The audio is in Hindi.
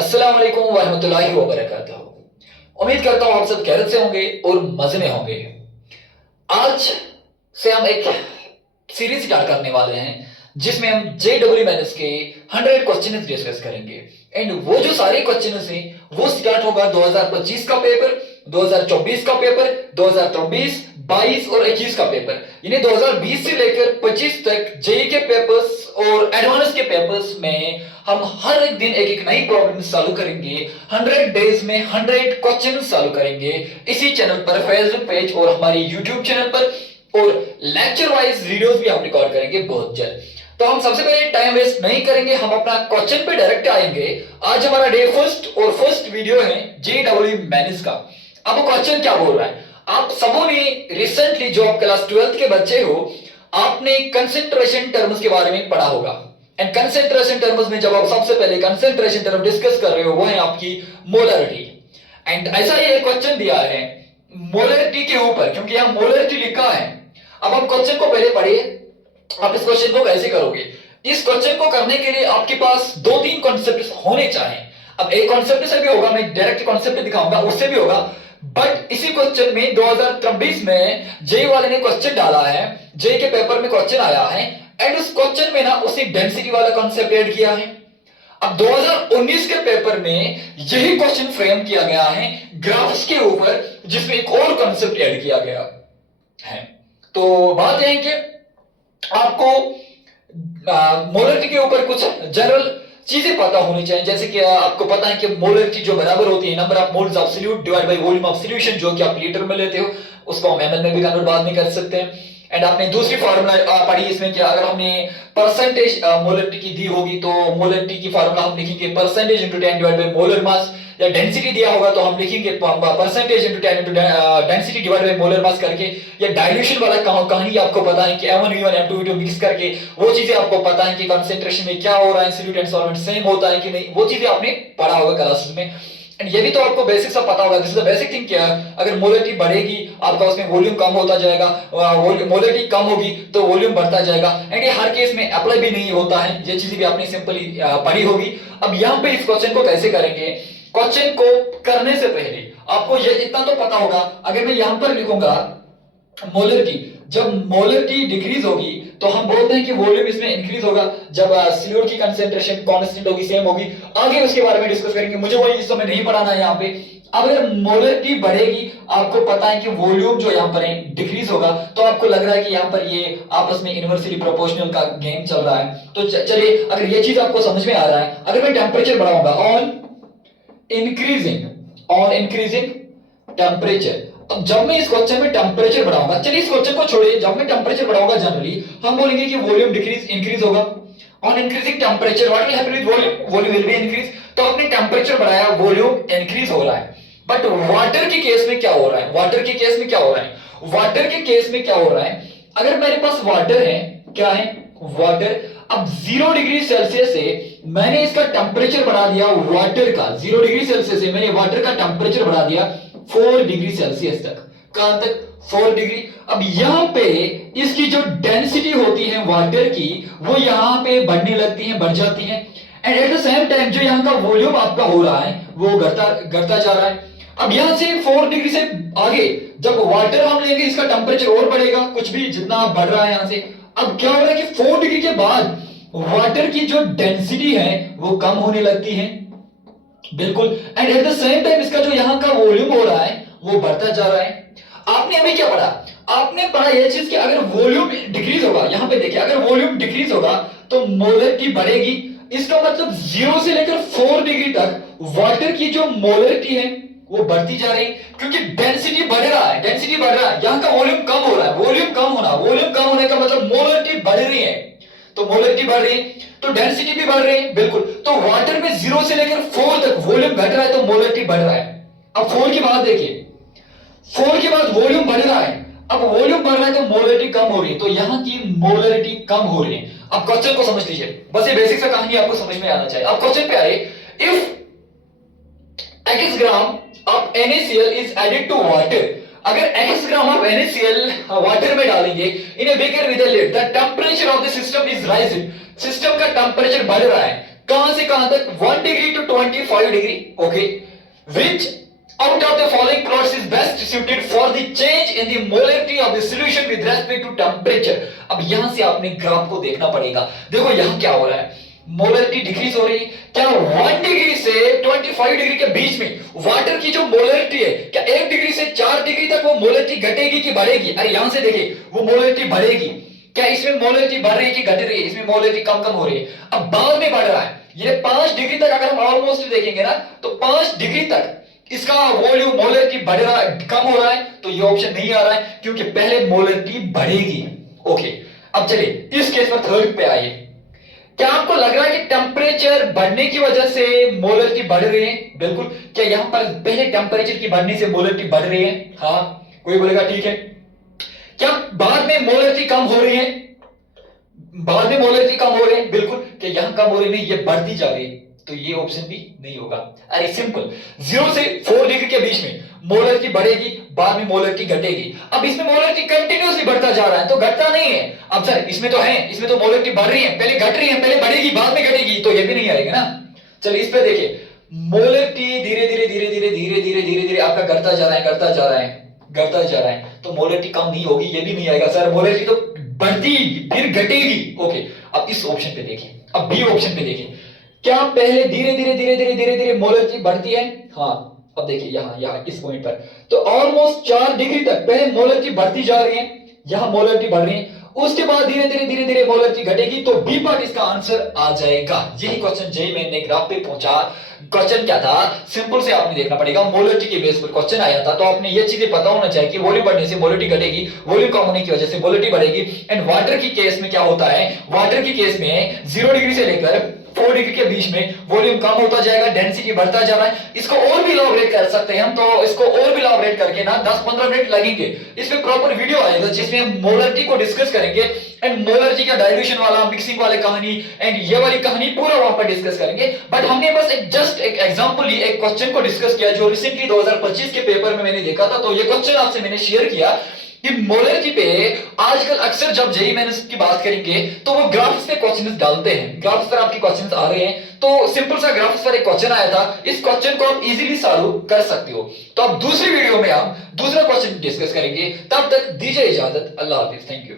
अस्सलाम वालेकुम वरहमतुल्लाहि वबरकातुहू। उम्मीद करता हूं आप सब खैरियत से होंगे और मजे में होंगे। आज से हम एक सीरीज स्टार्ट करने वाले हैं जिसमें हम JEE मेंस के 100 क्वेश्चन डिस्कस करेंगे। एंड वो जो सारे क्वेश्चन हैं वो स्टार्ट होगा 2025 का पेपर, 2024 का पेपर, 2023, 22 और 21 का पेपर, यानी 2020 से लेकर 25 तक जेई के पेपर्स और एडवांस के पेपर्स में हम हर एक दिन एक एक नई प्रॉब्लम सॉल्व करेंगे। 100 डेज में 100 क्वेश्चन सॉल्व करेंगे इसी चैनल पर, फेसबुक पेज और हमारी यूट्यूब चैनल पर, और लेक्चर वाइज वीडियोस भी हम रिकॉर्ड करेंगे बहुत जल्द। तो हम सबसे पहले टाइम वेस्ट नहीं करेंगे, हम अपना क्वेश्चन पे डायरेक्ट आएंगे। आज हमारा डे फर्स्ट और फर्स्ट वीडियो है JEE मेंस का। अब क्वेश्चन क्या बोल रहा है, आप सबों ने रिसेंटली जो आप क्लास 12th के बच्चे हो, आपने कंसेंट्रेशन टर्म्स के बारे में पढ़ा होगा। एंड कंसेंट्रेशन टर्म्स में जब आप सबसे पहले कंसेंट्रेशन टर्म डिस्कस कर रहे हो वो है आपकी मोलरिटी। एंड ऐसा ही एक क्वेश्चन दिया है मोलरिटी के ऊपर, क्योंकि यहां मोलरिटी लिखा है। अब हम क्वेश्चन को पहले पढ़िए, आप इस क्वेश्चन को कैसे करोगे। इस क्वेश्चन को करने के लिए आपके पास 2-3 कॉन्सेप्ट होने चाहिए। अब एक कॉन्सेप्ट से भी होगा, मैं डायरेक्ट कॉन्सेप्ट दिखाऊंगा, उससे भी होगा। बट इसी क्वेश्चन में 2024 में जेई वाले ने क्वेश्चन डाला है, जेई के पेपर में क्वेश्चन आया है, एंड उस क्वेश्चन में ना उसी डेंसिटी वाला कॉन्सेप्ट ऐड किया है। अब 2019 के पेपर में यही क्वेश्चन फ्रेम किया गया है ग्राफ्स के ऊपर, जिसमें एक और कॉन्सेप्ट ऐड किया गया है। तो बात यह है कि आपको मोलरिटी के ऊपर कुछ जनरल चीजें पता होनी चाहिए। जैसे कि आपको पता है कि मोलरिटी जो बराबर होती है number of moles of solute divide by volume of solution, जो कि आप लीटर में लेते हो, उसको हम एमएल में भी कन्वर्ट बाद में कर सकते हैं। एंड आपने दूसरी फार्मूला पढ़ी इसमें कि अगर हमने परसेंटेज मोलरिटी की दी होगी तो मोलरिटी की फार्मूला हम लिखेंगे percentage into 10 divide by molar mass, या डेंसिटी दिया होगा तो हम लिखेंगे percentage into 10 into density divide by molar mass करके, या डाइल्यूशन वाला कहानी आपको पता है कि M1V1 M2V2 मिक्स करके वो चीजें आपको पता है कि कंसंट्रेशन में क्या हो रहा है, सॉल्यूट एंड सॉल्वेंट सेम होता है कि नहीं, वो चीजें आपने पढ़ा होगा क्लासेस में। एंड ये भी तो आपको बेसिक सब पता होगा। This is the basic thing क्या है, अगर मोलरिटी बढ़ेगी आपका उसमें वॉल्यूम कम होता जाएगा, मोलरिटी कम होगी तो वॉल्यूम बढ़ता जाएगा। एंड ये हर केस में अप्लाई भी नहीं होता है, ये चीजें भी आपने सिंपली पढ़ी होगी। अब यहाँ पे इस क्वेश्चन को कैसे करेंगे, क्वेश्चन को करने से पहले आपको ये इतना तो पता होगा, अगर मैं यहां पर लिखूंगा मोलरिटी, जब मोलरिटी डिक्रीज होगी तो हम बोलते हैं कि वॉल्यूम इसमें इंक्रीज होगा। जब सॉल्यूट की कंसंट्रेशन कांस्टेंट होगी, सेम होगी, आगे उसके बारे में डिस्कस करेंगे, मुझे वही इस समय नहीं पढ़ाना है यहाँ पे। अब अगर मोलरिटी बढ़ेगी, आपको पता है कि वॉल्यूम जो यहाँ पर है डिक्रीज होगा, तो आपको लग रहा है कि यहाँ पर ये आपस में इनवर्सली प्रोपोर्शनल का गेम चल रहा है। तो चलिए, अगर ये चीज आपको समझ में आ रहा है, अगर मैं टेम्परेचर बढ़ाऊंगा ऑन इंक्रीजिंग टेम्परेचर, अब जब मैं इस क्वेश्चन में टेम्परेचर बढ़ाऊंगा, चलिए इस क्वेश्चन को छोड़िए, जब मैं टेम्परेचर बढ़ाऊंगा जनरली हम बोलेंगे कि वॉल्यूम इंक्रीज होगा। On increasing temperature what will happen with volume, volume will be increase. तो आपने टेम्परेचर बढ़ाया, वॉल्यूम इंक्रीज हो रहा है। बट वाटर के केस में क्या हो रहा है, वाटर के केस में क्या हो रहा है, वाटर के केस में क्या हो रहा है, अगर मेरे पास वाटर है, क्या है वाटर, अब 0 डिग्री सेल्सियस से मैंने इसका टेम्परेचर बढ़ा दिया वाटर का, 0 डिग्री सेल्सियस से मैंने वाटर का टेम्परेचर बढ़ा दिया 4 डिग्री सेल्सियस तक। कहां तक, 4 डिग्री। अब यहां पे इसकी जो डेंसिटी होती है वाटर की, वो यहां पे बढ़ने लगती है, बढ़ जाती है। And at the same time जो यहां का वॉल्यूम आपका हो रहा है वो घटता जा रहा है। अब यहां से 4 डिग्री से आगे जब वाटर हम लेंगे, इसका टेम्परेचर और बढ़ेगा, कुछ भी जितना बढ़ रहा है यहां से। अब क्या हो रहा है कि 4 डिग्री के बाद वाटर की जो डेंसिटी है वो कम होने लगती है, बिल्कुल। And at the same time इसका जो यहां का वॉल्यूम हो रहा है वो बढ़ता जा रहा है। आपने अभी क्या पढ़ा, आपने पढ़ा यह चीज कि अगर वॉल्यूम डिक्रीज होगा, यहां पे देखिए, अगर वॉल्यूम डिक्रीज होगा तो मोलरिटी बढ़ेगी। इसका मतलब 0 से लेकर 4 डिग्री तक वाटर की जो मोलरिटी है वो बढ़ती जा रही है, क्योंकि डेंसिटी बढ़ रहा है, डेंसिटी बढ़ रहा है, यहां का वॉल्यूम कम हो रहा है, वॉल्यूम कम होने का मतलब मोलरिटी बढ़ रही है। तो मोलरिटी बढ़ रही है तो डेंसिटी भी बढ़ रही है, बिल्कुल। तो वाटर में 0 से लेकर 4 तक वॉल्यूम घट रहा है तो मोलरिटी बढ़ रहा है। अब 4 के बाद देखिए, 4 के बाद वॉल्यूम बढ़ रहा है, अब वॉल्यूम बढ़ रहा है तो मोलरिटी कम हो रही है, तो यहां की मोलरिटी कम हो रही है। अब क्वेश्चन को समझ लीजिए, बस ये बेसिक सा कहानी आपको समझ में आना चाहिए। अब क्वेश्चन पे आए, if x gram of NaCl is added to water, अगर x gram of NaCl water में डालेंगे in a beaker with a lid, the temperature of the system is rising, system का टेंपरेचर बढ़ रहा है, कहां से कहां तक 1 degree to 25 degree okay which out of the following plots is best suited for the change in the molarity of the solution with respect to temperature। अब यहां से आपने ग्राफ को देखना पड़ेगा। देखो यहां क्या हो रहा है, मोलरिटी डिक्रीज हो रही है। क्या 1 डिग्री से 25 डिग्री के बीच में वाटर की जो मोलरिटी है, क्या 1 डिग्री से 4 डिग्री तक वो मोलरिटी घटेगी कि बढ़ेगी? अरे यहां से देखिए वो मोलरिटी बढ़ेगी। क्या इसमें मोलरिटी बढ़ रही है कि घट रही है? इसमें मोलरिटी कम कम हो रही है। अब बाद में बढ़ रहा है ये 5 डिग्री तक, अगर हम ऑलमोस्ट देखेंगे ना तो 5 डिग्री तक इसका वॉल्यूम मोलरिटी बढ़ रहा है, कम हो रहा है, तो ये ऑप्शन नहीं आ रहा है क्योंकि पहले मोलरिटी बढ़ेगी। ओके अब चलिए इस केस पर थर्ड पे आइए। क्या आपको लग रहा है कि टेम्परेचर बढ़ने की वजह से मोलरिटी बढ़ रही है? बिल्कुल। क्या यहां पर पहले टेम्परेचर की बढ़ने से मोलरिटी बढ़ रही है? हाँ, कोई बोलेगा ठीक है। क्या बाद में मोलरिटी कम हो रही है? बाद में मोलरिटी कम हो रही है, बिल्कुल। क्या यहां कम हो रही नहीं, ये बढ़ती जा रही है, तो ये ऑप्शन भी नहीं होगा। अरे सिंपल, 0 से 4 डिग्री के बीच में मोलरिटी बढ़ेगी, बाद में मोलरिटी घटेगी। अब इसमें मोलरिटी कंटिन्यूअसली बढ़ता जा रहा है तो घटता नहीं है। अब सर इसमें तो है, इसमें तो मोलरिटी बढ़ रही है, पहले घट रही है, पहले बढ़ेगी बाद में घटेगी, तो ये भी नहीं आएगा ना। चलिए इस पे देखिए, मोलरिटी धीरे धीरे धीरे धीरे धीरे धीरे धीरे धीरे आपका घटता जा रहा है, घटता जा रहा है, घटता जा रहा है, तो मोलरिटी कम नहीं होगी, ये भी नहीं आएगा। सर मोलरिटी तो बढ़ती फिर घटेगी। ओके अब इस ऑप्शन पे देखिए, अब बी ऑप्शन पे देखिए। क्या पहले धीरे धीरे धीरे धीरे धीरे धीरे मोलरिटी बढ़ती है? हाँ। अब देखिए यहां इस पॉइंट पर तो ऑलमोस्ट 4 डिग्री तक पहले मोलरिटी बढ़ती जा रही है, यहां मोलरिटी बढ़ रही है, उसके बाद धीरे धीरे धीरे धीरे मोलरिटी घटेगी, तो बी पार्ट इसका आंसर आ जाएगा। यही क्वेश्चन जेईई मेन ने ग्राफ पे पहुंचा। क्वेश्चन क्या था, सिंपल से आपने देखना पड़ेगा, मोलरिटी के बेस पर क्वेश्चन आया था, तो आपने ये चीजें पता होना चाहिए कि वॉल्यूम बढ़ने से मोलरिटी घटेगी, वॉल्यूम कम होने की वजह से मोलरिटी बढ़ेगी। एंड वाटर की केस में क्या होता है, वाटर की केस में 0 डिग्री से लेकर 4 डिग्री के बीच में वॉल्यूम कम होता जाएगा, डेंसिटी बढ़ता जा रहा है। इसको और भी इलैबोरेट कर सकते हैं हम, तो इसको और भी इलैबोरेट करके ना 10-15 मिनट लगेंगे। इसमें प्रॉपर वीडियो आएगा जिसमें हम मोलरिटी को डिस्कस करेंगे एंड मोलरिटी का डाइल्यूशन वाला, मिक्सिंग वाली कहानी एंड ये वाली कहानी पूरा वहां पर डिस्कस करेंगे। बट हमने बस एक एग्जांपल ली, एक क्वेश्चन को डिस्कस किया जो रिसेंटली 2025 के पेपर में मैंने देखा था, तो ये क्वेश्चन आपसे मैंने शेयर किया कि मोलरिटी पे आजकल अक्सर जब जेईई मेंस की बात करेंगे तो वो ग्राफ्स पे क्वेश्चंस डालते हैं, ग्राफ्स पर आपके क्वेश्चंस आ रहे हैं, तो सिंपल सा ग्राफ्स पर एक क्वेश्चन आया था, इस क्वेश्चन को आप इजीली सॉल्व कर सकते हो। तो अब दूसरी वीडियो में हम दूसरा क्वेश्चन डिस्कस करेंगे, तब तक दीजिए इजाजत, अल्लाह हाफिज, थैंक यू।